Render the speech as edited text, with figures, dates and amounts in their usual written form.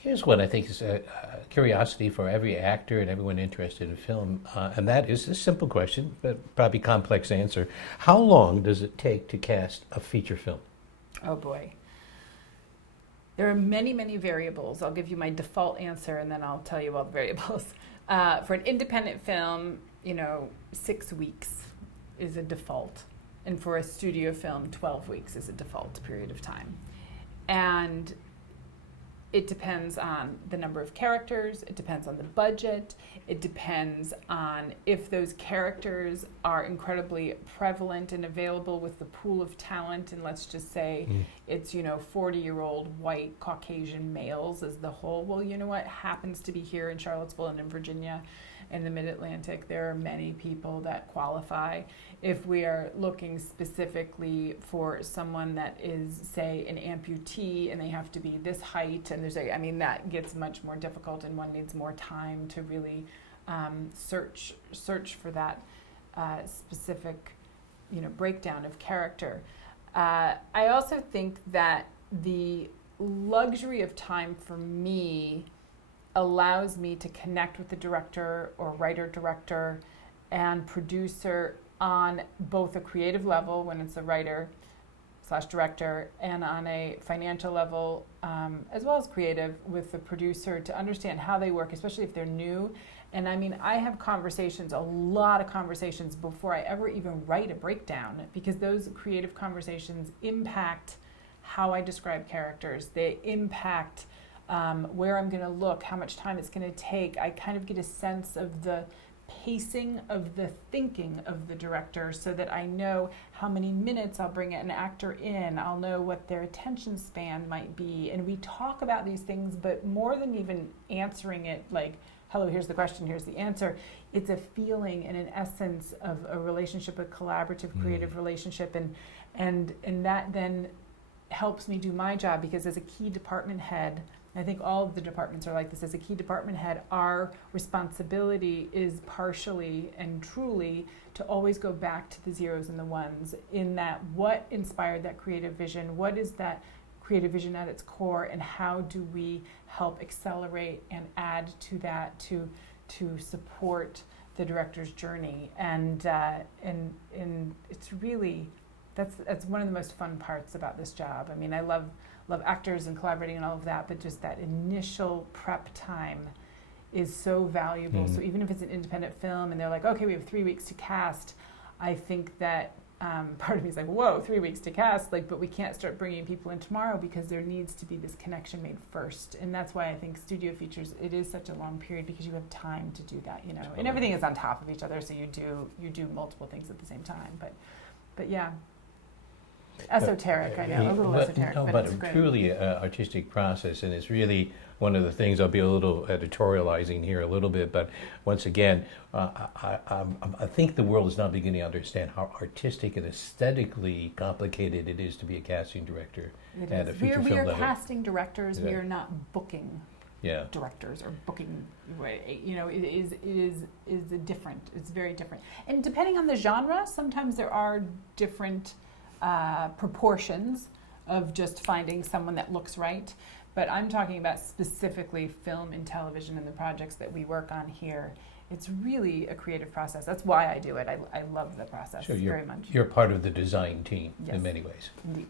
Here's what I think is a curiosity for every actor and everyone interested in film, and that is a simple question, but probably complex answer. How long does it take to cast a feature film? Oh boy. There are many, many variables. I'll give you my default answer and then I'll tell you all the variables. For an independent film, 6 weeks is a default. And for a studio film, 12 weeks is a default period of time. And it depends on the number of characters, it depends on the budget, it depends on if those characters are incredibly prevalent and available with the pool of talent, and let's just say it's 40-year-old white Caucasian males as the whole. Well, you know what happens to be here in Charlottesville and in Virginia in the Mid-Atlantic, there are many people that qualify. If we are looking specifically for someone that is, say, an amputee and they have to be this height, and that gets much more difficult, and one needs more time to really search for that specific, breakdown of character. I also think that the luxury of time for me allows me to connect with the director or writer-director and producer on both a creative level when it's a writer/director and on a financial level as well as creative with the producer to understand how they work, especially if they're new. And I have a lot of conversations before I ever even write a breakdown, because those creative conversations impact how I describe characters. They impact where I'm going to look, how much time it's going to take. I kind of get a sense of the pacing of the thinking of the director so that I know how many minutes I'll bring an actor in. I'll know what their attention span might be. And we talk about these things, but more than even answering it like, hello, here's the question, here's the answer, it's a feeling and an essence of a relationship, a collaborative, creative relationship. And that then helps me do my job, because as a key department head, I think all of the departments are like this. As a key department head, our responsibility is partially and truly to always go back to the zeros and the ones in that what inspired that creative vision, what is that creative vision at its core, and how do we help accelerate and add to that to support the director's journey. And it's really, that's one of the most fun parts about this job. I love actors and collaborating and all of that, but just that initial prep time is so valuable. So even if it's an independent film and they're like, okay, we have 3 weeks to cast, I think that part of me is like, whoa, 3 weeks to cast, but we can't start bringing people in tomorrow, because there needs to be this connection made first. And that's why I think studio features, it is such a long period, because you have time to do that, and everything is on top of each other, so you do multiple things at the same time. But yeah. Esoteric, I know, a little esoteric, but it's great. Truly an artistic process, and it's really one of the things. I'll be a little editorializing here a little bit, but once again, I think the world is now beginning to understand how artistic and aesthetically complicated it is to be a casting director at a feature film level. We are casting directors. We are not booking directors or booking. It is different. It's very different, and depending on the genre, sometimes there are different proportions of just finding someone that looks right. But I'm talking about specifically film and television and the projects that we work on here. It's really a creative process. That's why I do it. I love the process very much. You're part of the design team in many ways. Indeed.